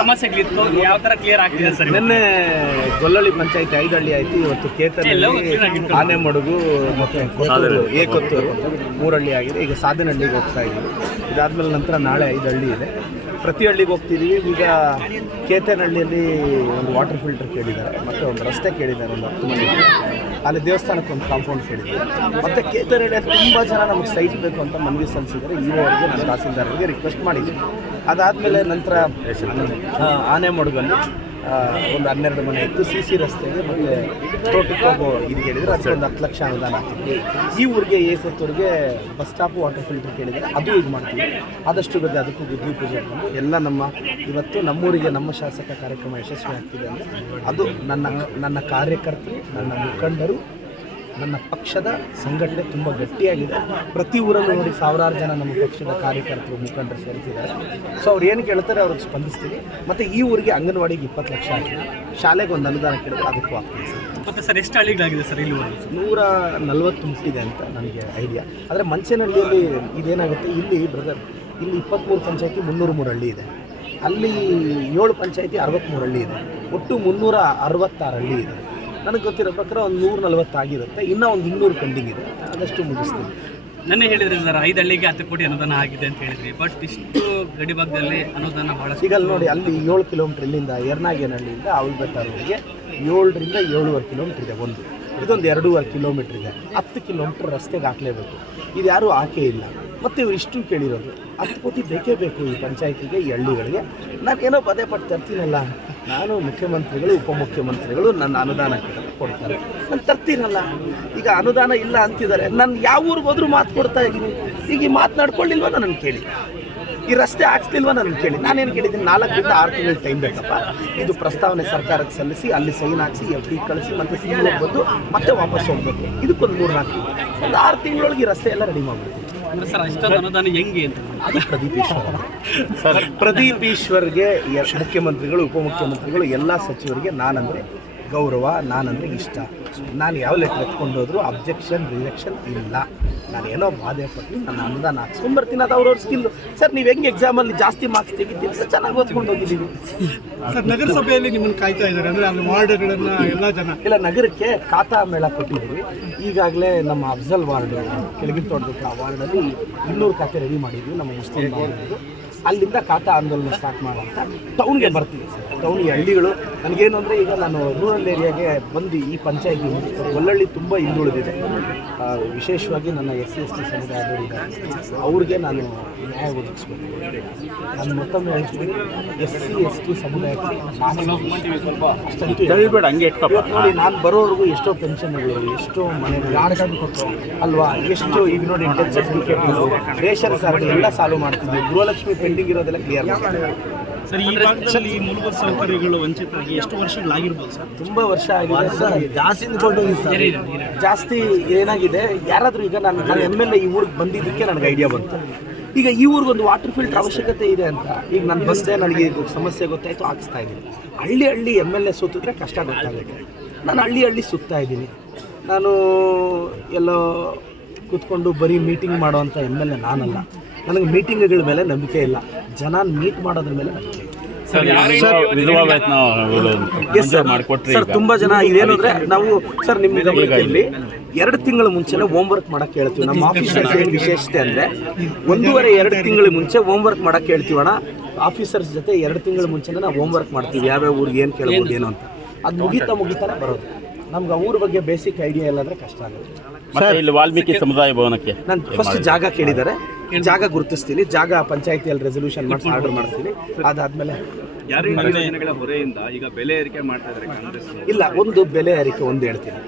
ಸಮಸ್ಯೆಗಳಿತ್ತು ಯಾವ ತರ ಕ್ಲಿಯರ್ ಆಗ್ತಿದೆ ಸರ್? ನಿನ್ನೆ ಗೊಲ್ಲಳ್ಳಿ ಪಂಚಾಯತಿ 5 ಹಳ್ಳಿ ಆಯ್ತು. ಇವತ್ತು ಕೇತನಲ್ಲಿ ಆನೆಮಡುಗು ಮತ್ತೆ ಏಕೊತ್ತೂರು 3 ಹಳ್ಳಿ ಆಗಿದೆ. ಈಗ ಸಾಧನಹಳ್ಳಿಗೆ ಹೋಗ್ತಾ ಇದ್ದೀವಿ. ಇದಾದ್ಮೇಲೆ ನಂತರ ನಾಳೆ 5 ಹಳ್ಳಿ ಇದೆ. ಪ್ರತಿ ಹಳ್ಳಿಗೆ ಹೋಗ್ತಿದ್ದೀವಿ. ಈಗ ಕೇತನಹಳ್ಳಿಯಲ್ಲಿ ಒಂದು ವಾಟರ್ ಫಿಲ್ಟರ್ ಕೇಳಿದ್ದಾರೆ, ಮತ್ತು ಒಂದು ರಸ್ತೆ ಕೇಳಿದ್ದಾರೆ, ಒಂದು 10 ಮನೆ. ಅಲ್ಲಿ ದೇವಸ್ಥಾನಕ್ಕೆ ಒಂದು ಕಾಂಪೌಂಡ್ ಕೇಳಿದ್ದಾರೆ. ಮತ್ತು ಕೇತನಹಳ್ಳಿಯಲ್ಲಿ ತುಂಬ ಜನ ನಮಗೆ ಸೈಟ್ ಬೇಕು ಅಂತ ಮನವಿ ಸಲ್ಲಿಸಿದ್ದಾರೆ. ಇವರಿಗೆ ನಾನು ತಹಸೀಲ್ದಾರ್ಗೆ ರಿಕ್ವೆಸ್ಟ್ ಮಾಡಿದ್ದೀನಿ. ಅದಾದಮೇಲೆ ನಂತರ ಆನೆಮಡುಗಲ್ಲಿ ಒಂದು 12 ಮನೆ ಇತ್ತು. CC ರಸ್ತೆಗೆ ಮತ್ತು ತೋಟಕ್ಕೆ ಹೋಗೋ ಇದು ಕೇಳಿದರೆ ಅದಕ್ಕೆ ಒಂದು 10 ಲಕ್ಷ ಅನುದಾನ ಹಾಕಿದ್ವಿ. ಈ ಊರಿಗೆ ಏಕೊತ್ತೂರಿಗೆ ಬಸ್ ಸ್ಟಾಪ್ ವಾಟರ್ ಫಿಲ್ಟರ್ ಕೇಳಿದರೆ ಅದು ಇದು ಮಾಡ್ತೀವಿ. ಆದಷ್ಟು ಬೇಗ ಅದಕ್ಕೂ ಗುದ್ದಿ ಪೂಜೆ ಬಂದು ಎಲ್ಲ ಇವತ್ತು ನಮ್ಮೂರಿಗೆ ನಮ್ಮ ಶಾಸಕ ಕಾರ್ಯಕ್ರಮ ಯಶಸ್ವಿ ಆಗ್ತಿದೆ ಅಂದರೆ ಅದು ನನ್ನ ಕಾರ್ಯಕರ್ತರು, ನನ್ನ ಮುಖಂಡರು, ನನ್ನ ಪಕ್ಷದ ಸಂಘಟನೆ ತುಂಬ ಗಟ್ಟಿಯಾಗಿದೆ. ಪ್ರತಿ ಊರಲ್ಲೂ ನೋಡಿ ಸಾವಿರಾರು ಜನ ನಮ್ಮ ಪಕ್ಷದ ಕಾರ್ಯಕರ್ತರು, ಮುಖಂಡರು ಸೇರ್ತಿದ್ದಾರೆ. ಸೊ ಅವ್ರು ಏನು ಕೇಳ್ತಾರೆ ಅವ್ರಿಗೆ ಸ್ಪಂದಿಸ್ತೀವಿ. ಮತ್ತು ಈ ಊರಿಗೆ ಅಂಗನವಾಡಿಗೆ 20 ಲಕ್ಷ ಆಗಿದೆ. ಶಾಲೆಗೆ ಒಂದು ಅನುದಾನ ಕೇಳಿದ್ರೆ ಅದಕ್ಕೂ ಆಗ್ತೀವಿ ಸರ್. ಮತ್ತು ಸರ್ ಎಷ್ಟು ಹಳ್ಳಿಗಳಾಗಿದೆ ಸರ್? ಇಲ್ಲಿ 140 ಮುಟ್ಟಿದೆ ಅಂತ ನನಗೆ ಐಡಿಯಾ. ಆದರೆ ಮಂಚೇನಹಳ್ಳಿಯಲ್ಲಿ ಇದೇನಾಗುತ್ತೆ, ಇಲ್ಲಿ ಬ್ರದರ್ ಇಲ್ಲಿ 23 ಪಂಚಾಯತಿ 303 ಹಳ್ಳಿ ಇದೆ. ಅಲ್ಲಿ 7 ಪಂಚಾಯತಿ 63 ಹಳ್ಳಿ ಇದೆ. ಒಟ್ಟು 366 ಹಳ್ಳಿ ಇದೆ. ನನಗೆ ಗೊತ್ತಿರೋ ಪ್ರಕಾರ ಒಂದು 140 ಆಗಿರುತ್ತೆ. ಇನ್ನೂ ಒಂದು 200 ಪೆಂಡಿಂಗ್ ಇದೆ. ಅದಷ್ಟು ಮುಗಿಸ್ತೀವಿ. ನನ್ನ ಹೇಳಿದ್ರಿ ಸರ್ 5 ಹಳ್ಳಿಗೆ 10 ಕೋಟಿ ಅನುದಾನ ಆಗಿದೆ ಅಂತ ಹೇಳಿದ್ರಿ. ಬಟ್ ಇಷ್ಟು ಗಡಿ ಭಾಗದಲ್ಲಿ ಅನುದಾನ ಭಾಳ ಈಗ ನೋಡಿ, ಅಲ್ಲಿ 7 ಕಿಲೋಮೀಟ್ರ್ ಇಲ್ಲಿಂದ ಯರ್ನಾಗೇನಹಳ್ಳಿಯಿಂದ ಆವಲ್ಬೆಟ್ಟ ರೋಡ್ಗೆ 7ರಿಂದ 7.5 ಕಿಲೋಮೀಟ್ರ್ ಇದೆ. ಇದೊಂದು 2.5 ಕಿಲೋಮೀಟ್ರ್ ಇದೆ. 10 ಕಿಲೋಮೀಟ್ರ್ ರಸ್ತೆಗೆ ಹಾಕಲೇಬೇಕು. ಇದು ಯಾರೂ ಹಾಕೇ ಇಲ್ಲ. ಮತ್ತು ಇವರು ಇಷ್ಟು ಕೇಳಿರೋದು 10 ಕೋಟಿ ಬೇಕೇ ಬೇಕು ಈ ಪಂಚಾಯತಿಗೆ, ಈ ಹಳ್ಳಿಗಳಿಗೆ. ನಾನೇನೋ ಪದೇ ಪಟ್ಟು ತರ್ತೀನಲ್ಲ, ನಾನು ಮುಖ್ಯಮಂತ್ರಿಗಳು, ಉಪಮುಖ್ಯಮಂತ್ರಿಗಳು ನನ್ನ ಅನುದಾನ ಕೊಡ್ತಾರೆ, ನಾನು ತರ್ತೀನಲ್ಲ. ಈಗ ಅನುದಾನ ಇಲ್ಲ ಅಂತಿದ್ದಾರೆ. ನಾನು ಯಾವ ಊರಿಗೆ ಹೋದ್ರೂ ಮಾತು ಕೊಡ್ತಾ ಇದ್ದೀನಿ. ಈಗ ಈ ಮಾತನಾಡ್ಕೊಳ್ಳಿಲ್ವ ನನ್ನ ಕೇಳಿ, ಈ ರಸ್ತೆ ಹಾಕ್ಸ್ಲಿಲ್ವ ನನ್ನ ಕೇಳಿ. ನಾನೇನು ಕೇಳಿದ್ದೀನಿ, 4ರಿಂದ 6 ತಿಂಗಳು ಟೈಮ್ ಬೇಕಪ್ಪ. ಇದು ಪ್ರಸ್ತಾವನೆ ಸರ್ಕಾರಕ್ಕೆ ಸಲ್ಲಿಸಿ, ಅಲ್ಲಿ ಸೈನ್ ಹಾಕಿಸಿ, FD ಕಳಿಸಿ, ಮತ್ತು ಸಿಂಗ್ಳೂರಿಗೆ ಬಂದು ಮತ್ತೆ ವಾಪಸ್ ಹೋಗ್ಬೇಕು. ಇದಕ್ಕೊಂದು 3-4 ತಿಂಗಳು, ಒಂದು 6 ತಿಂಗಳೊಳಗೆ ಈ ರಸ್ತೆ ಎಲ್ಲ ರೆಡಿ ಮಾಡ್ಬಿಡ್ತೀವಿ. ಅಂದರೆ ಸರ್ ಅಷ್ಟೊಂದು ಅನುದಾನ ಹೆಂಗೆ ಅಂತ? ಅದು ಪ್ರದೀಪ್ ಈಶ್ವರ್ಗೆ ಮುಖ್ಯಮಂತ್ರಿಗಳು, ಉಪಮುಖ್ಯಮಂತ್ರಿಗಳು, ಎಲ್ಲ ಸಚಿವರಿಗೆ ನಾನಂದರೆ ಗೌರವ, ನಾನಂದರೆ ಇಷ್ಟ. ನಾನು ಯಾವ ಲೆಟರ್ ಎತ್ಕೊಂಡು ಹೋದ್ರು ಅಬ್ಜೆಕ್ಷನ್, ರಿಜೆಕ್ಷನ್ ಇಲ್ಲ. ನಾನೇನೋ ಬಾಧೆ ಪಟ್ಟು ನನ್ನ ಅನುದಾನ ಹಾಕ್ಸ್ಕೊಂಡ್ಬರ್ತೀನಿ. ಅದು ಅವ್ರವ್ರ ಸ್ಕಿಲ್ಲು. ಸರ್ ನೀವು ಹೆಂಗೆ ಎಕ್ಸಾಮಲ್ಲಿ ಜಾಸ್ತಿ ಮಾರ್ಕ್ಸ್ ತೆಗಿತೀರಿ ಸರ್? ಚೆನ್ನಾಗಿ ಓದ್ಕೊಂಡು ಹೋಗಿದ್ದೀವಿ ಸರ್. ನಗರಸಭೆಯಲ್ಲಿ ನಿಮ್ಮನ್ನು ಕಾಯ್ತಾ ಇದ್ದಾರೆ ಅಂದರೆ ಅಲ್ಲಿ ವಾರ್ಡ್ಗಳನ್ನು ಎಲ್ಲ ಜನ ಇಲ್ಲ, ನಗರಕ್ಕೆ ಖಾತಾ ಮೇಳ ಕೊಟ್ಟಿದ್ದೀವಿ. ಈಗಾಗಲೇ ನಮ್ಮ ಅಫ್ಜಲ್ ವಾರ್ಡ್, ಕೆಳಗಿನ ತೋಟದ ಆ ವಾರ್ಡಲ್ಲಿ 200 ಖಾತೆ ರೆಡಿ ಮಾಡಿದ್ವಿ. ನಮ್ಮ ಮುಸ್ಲಿಂ ಬಾಂಧವರು ಅಲ್ಲಿಂದ ಖಾತಾ ಆಂದೋಲನ ಸ್ಟಾರ್ಟ್ ಮಾಡೋಂಥ ಟೌನ್ಗೆ ಬರ್ತೀವಿ ಸರ್. ಟೌನ್, ಈ ಹಳ್ಳಿಗಳು ನನಗೇನು ಅಂದರೆ, ಈಗ ನಾನು ರೂರಲ್ ಏರಿಯಾಗೆ ಬಂದು ಈ ಪಂಚಾಯತಿ ಗೊಲ್ಲಳ್ಳಿ ತುಂಬ ಹಿಂದುಳಿದಿದೆ. ವಿಶೇಷವಾಗಿ ನನ್ನ SC/ST ಸಮುದಾಯದವರಿದ್ದಾರೆ. ಅವ್ರಿಗೆ ನಾನು ನ್ಯಾಯ ಒದಗಿಸ್ಬೇಕು. ನಾನು ಮತ್ತೊಮ್ಮೆ ಹೇಳ್ತೀನಿ, SC/ST ಸಮುದಾಯಕ್ಕೆ ನೋಡಿ, ನಾನು ಬರೋವರೆಗೂ ಎಷ್ಟೋ ಪೆನ್ಷನ್ಗಳು, ಎಷ್ಟೋ ಮನೆಗಳು ಅಲ್ವಾ, ಎಷ್ಟು ಈಗ ನೋಡಿ ಡೆತ್ ಸರ್ಟಿಫಿಕೇಟ್, ರೇಷನ್ ಕಾರ್ಡ್ ಎಲ್ಲ ಸಾಲ್ವ್ ಮಾಡ್ತಿದ್ವಿ. ಗೃಹಲಕ್ಷ್ಮಿ ಪೆಂಡಿಂಗ್ ಇರೋದೆಲ್ಲ ಕ್ಲಿಯರ್ ಮಾಡ್ತೀವಿ ಸರ್. ಈ ರಾಜ್ಯದಲ್ಲಿ ಈ ಮೂಲಭೂತ ಸೌಕರ್ಯಗಳು ವಂಚಿತರಾಗಿ ಎಷ್ಟು ವರ್ಷಗಳಾಗಿರ್ಬೋದು ಸರ್? ತುಂಬ ವರ್ಷ ಆಗಿದೆ ಸರ್. ಜಾಸ್ತಿ ಏನಾಗಿದೆ, ಯಾರಾದರೂ ಈಗ ನಾನು MLA ಈ ಊರಿಗೆ ಬಂದಿದ್ದಕ್ಕೆ ನನಗೆ ಐಡಿಯಾ ಬಂತು. ಈಗ ಈ ಊರಿಗೊಂದು ವಾಟರ್ ಫಿಲ್ಟರ್ ಅವಶ್ಯಕತೆ ಇದೆ ಅಂತ ಈಗ ನಾನು ಬಂದೆ, ನನಗೆ ಸಮಸ್ಯೆ ಗೊತ್ತಾಯಿತು, ಹಾಕಿಸ್ತಾ ಇದ್ದೀನಿ. ಹಳ್ಳಿ MLA ಸುತ್ತಿದ್ರೆ ಕಷ್ಟ ಗೊತ್ತಾಗುತ್ತೆ. ನಾನು ಹಳ್ಳಿ ಸುತ್ತಾ ಇದ್ದೀನಿ. ನಾನು ಎಲ್ಲೋ ಕೂತ್ಕೊಂಡು ಬರೀ ಮೀಟಿಂಗ್ ಮಾಡೋವಂಥ MLA ನಾನಲ್ಲ. ನನಗೆ ಮೀಟಿಂಗ್ಗಳ ಮೇಲೆ ನಂಬಿಕೆ ಇಲ್ಲ, ಜನ ಮೀಟ್ ಮಾಡೋದ್ರ ಮೇಲೆ ನಂಬಿಕೆ ಇದೆ. ಸರ್ ತುಂಬ ಜನ ಇದೇನು ಅಂದರೆ, ನಾವು ಸರ್ ನಿಮ್ಮ ಗಮನದಲ್ಲಿ 2 ತಿಂಗಳ ಮುಂಚೆನೇ ಹೋಮ್ವರ್ಕ್ ಮಾಡೋಕ್ಕೆ ಹೇಳ್ತೀವಿ. ನಮ್ಮ ಆಫೀಸರ್ಸ್ ಏನು ವಿಶೇಷತೆ ಅಂದರೆ, 1.5-2 ತಿಂಗಳ ಮುಂಚೆ ಹೋಮ್ವರ್ಕ್ ಮಾಡೋಕ್ಕೆ ಹೇಳ್ತೀವಣ್ಣ. ಆಫೀಸರ್ಸ್ ಜೊತೆ 2 ತಿಂಗಳ ಮುಂಚೆನೇ ನಾವು ಹೋಮ್ವರ್ಕ್ ಮಾಡ್ತೀವಿ, ಯಾವ್ಯಾವ ಊರಿಗೆ ಏನು ಕೇಳ್ಬೋದು ಏನು ಅಂತ. ಅದು ಮುಗಿತಾನೆ ಬರೋದು. ನಮ್ಗೆ ಆ ಊರ ಬಗ್ಗೆ ಬೇಸಿಕ್ ಐಡಿಯಾ ಇಲ್ಲ ಅಂದರೆ ಕಷ್ಟ ಆಗುತ್ತೆ ಸರ್. ಇಲ್ಲಿ ವಾಲ್ಮೀಕಿ ಸಮುದಾಯ ಭವನಕ್ಕೆ ನಾನು ಫಸ್ಟ್ ಜಾಗ ಕೇಳಿದ್ದಾರೆ, ಜಾಗ ಗುರುತಿಸ್ತೀನಿ, ಜಾಗ ಪಂಚಾಯತಿಯಲ್ಲಿ ರೆಸಲ್ಯೂಷನ್ ಮಾಡಿ ಆರ್ಡರ್ ಮಾಡ್ತೀನಿ. ಅದಾದಮೇಲೆ ಹೊರೆಯಿಂದ ಈಗ ಬೆಲೆ ಏರಿಕೆ ಮಾಡ್ತಾ ಇದ್ದಾರೆ ಕಾಂಗ್ರೆಸ್. ಇಲ್ಲ, ಒಂದು ಬೆಲೆ ಏರಿಕೆ ಒಂದು ಹೇಳ್ತೀನಿ.